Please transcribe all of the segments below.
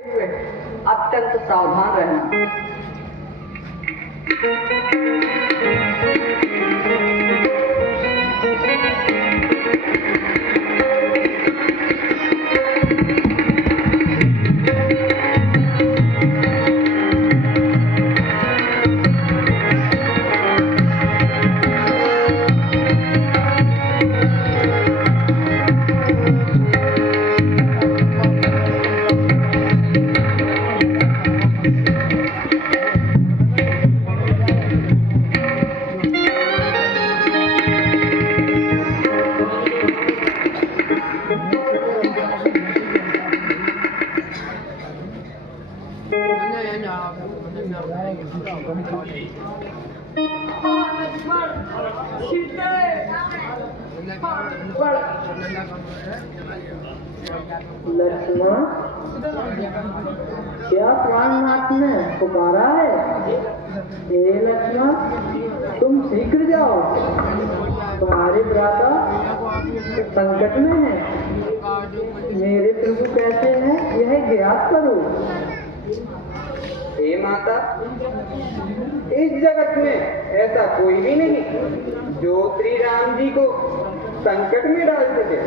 अत्यंत सावधान रहना। लक्ष्मण, क्या प्राणनाथ ने पुकारा है? हे लक्ष्मण, तुम शीघ्र जाओ, तुम्हारे भ्राता संकट में है। मेरे प्रभु कैसे हैं यह ज्ञात करो। हे माता, इस जगत में ऐसा कोई भी नहीं जो श्री राम जी को संकट में डाल सके।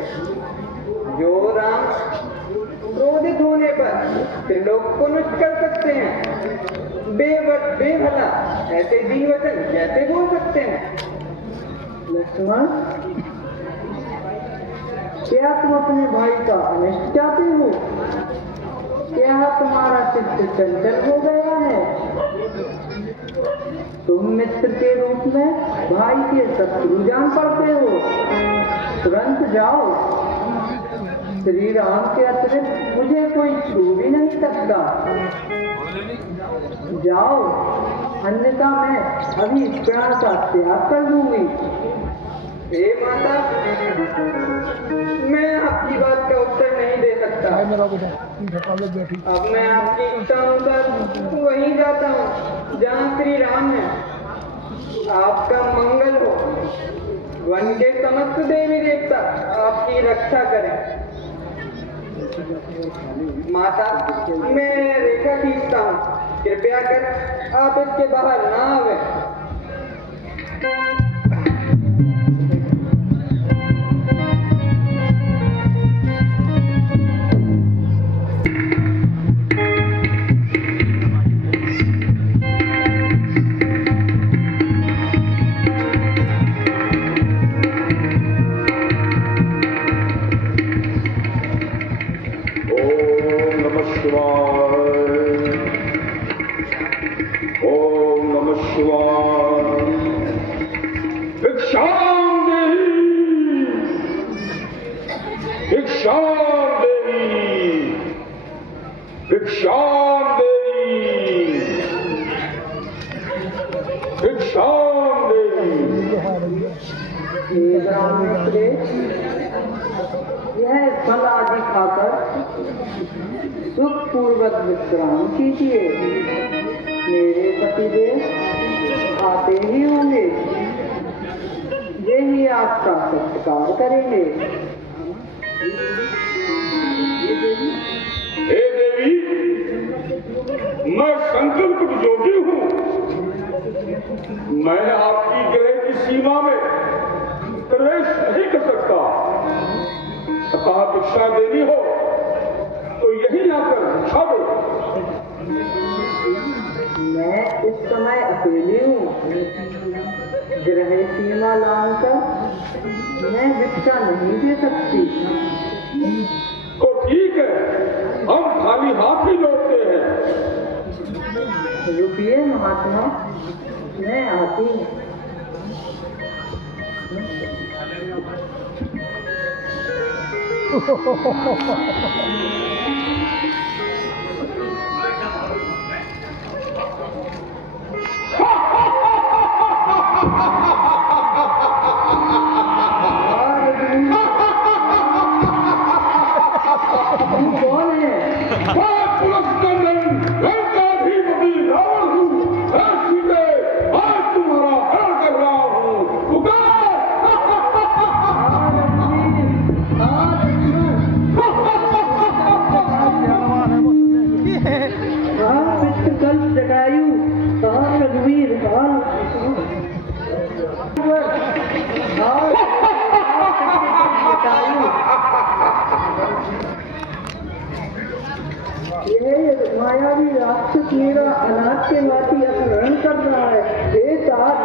जो राम क्रोधित होने पर त्रिलोक को नष्ट कर सकते हैं, बेभला ऐसे दीनवचन कैसे बोल सकते हैं? लक्ष्मण, क्या तुम अपने भाई का अनिष्ट चाहते हो? क्या तुम्हारा चित्त चंचल हो गया है? तुम मित्र के रूप में भाई के शत्रु जान पड़ते हो। तुरंत जाओ, श्री राम के अतिरिक्त मुझे कोई छू भी नहीं सकता। जाओ, अन्यथा मैं अभी प्राण का त्याग कर दूंगी। हे माता, मैं आपकी बात का उत्तर नहीं दे सकता। अब मैं आपकी इच्छा अनुसार वहीं जाता हूँ जहाँ श्री राम है। आपका मंगल हो। वन के समस्त देवी देवता आपकी रक्षा करें। माता, मैं रेखा खींचता हूँ, कृपया कर आप इसके बाहर ना आवे। यह फल आदि खाकर सुखपूर्वक विश्राम कीजिए। मेरे पतिदेव आते ही होंगे, यही आपका सत्कार करेंगे। हे देवी, मैं संकल्प जोगी हूँ। मैं आपकी ग्रह की सीमा में प्रवेश नहीं कर सकता। अतः भिक्षा देनी हो तो यही आकर भिक्षा दो। मैं इस समय अकेली हूँ। ग्रह सीमा लांघकर मैं भिक्षा नहीं दे सकती। तो ठीक है, हम खाली हाथ ही लौटते हैं। रुकिए महात्मा, मैं आती हूँ। कौन है? निहाल यह मायावी राक्षस मेरा अनाथ के माटी अपहरण कर रहा है। हे तात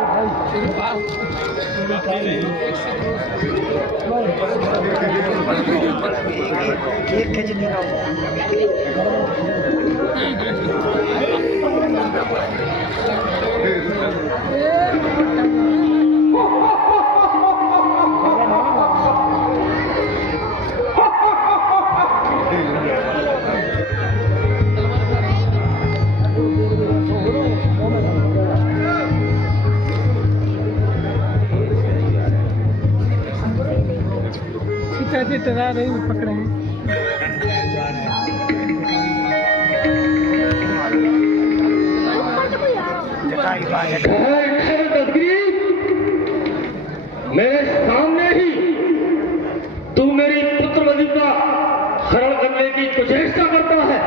डरा रही पकड़े हैं। मेरे सामने ही तू मेरी पुत्रवधि का हरण करने की कुचेष्टा करता है।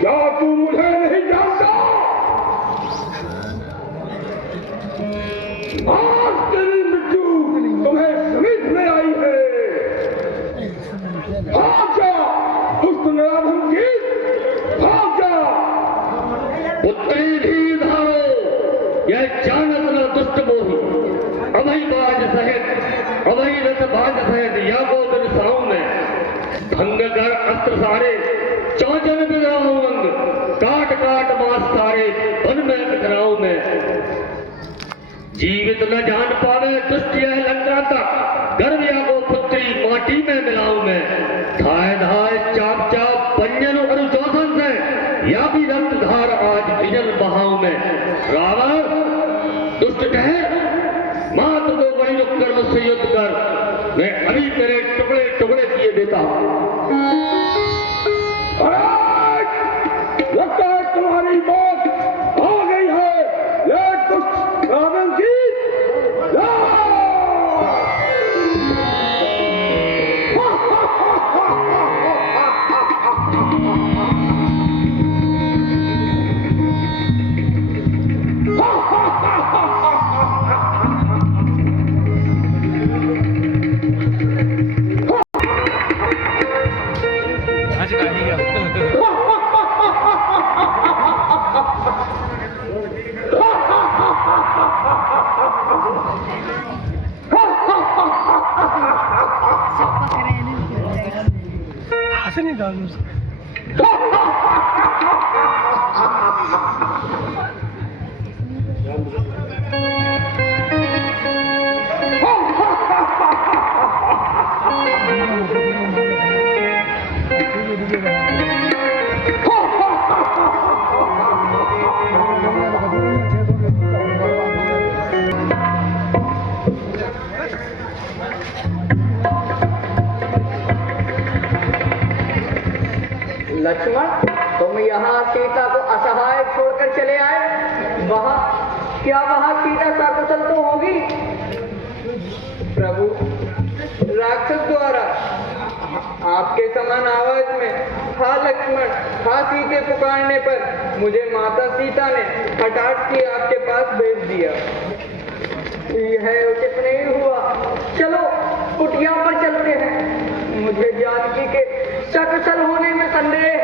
क्या तू मुझे नहीं जानता? आज तेरी मृत्यु तुम्हें समीप में आई है। भाग जा दुष्ट नराधम की, भाग जा। पुत्री भी धारो, यह जानत न दुष्ट मोही। अभय बाज सहित अभय रथ बाज सहित यागो दिन साऊ में भंग कर अस्त्र सारे चौचन बिगड़ाऊ रंग काट काट मास सारे वन में बिखराऊ में। जीवित न जान पावे दुष्ट यह लंका तक गर्विया को पुत्री माटी में मिलाऊ में। धाय धाय चाप चाप पंजन और चौधन से या भी रक्त धार आज गिजल बहाऊ में। रावण दुष्ट ठहर, मात को बड़ी रुक कर मुझसे युद्ध कर, मैं अभी तेरे टुकड़े टुकड़े किए देता हूं। लगता है तुम्हारी मौत आ गई है, ये दुष्ट रावण की। ऐसे नहीं डालूं लक्ष्मण, तुम यहाँ सीता को असहाय छोड़कर चले आए। वहाँ सीता सकुशल तो होगी? प्रभु, राक्षस द्वारा आपके समान आवाज में हा लक्ष्मण हा सीते पुकारने पर मुझे माता सीता ने हठात ही आपके पास भेज दिया। यह उचित नहीं हुआ। चलो कुटिया पर चलते हैं। मुझे जानकी के सकुशल होने में संदेह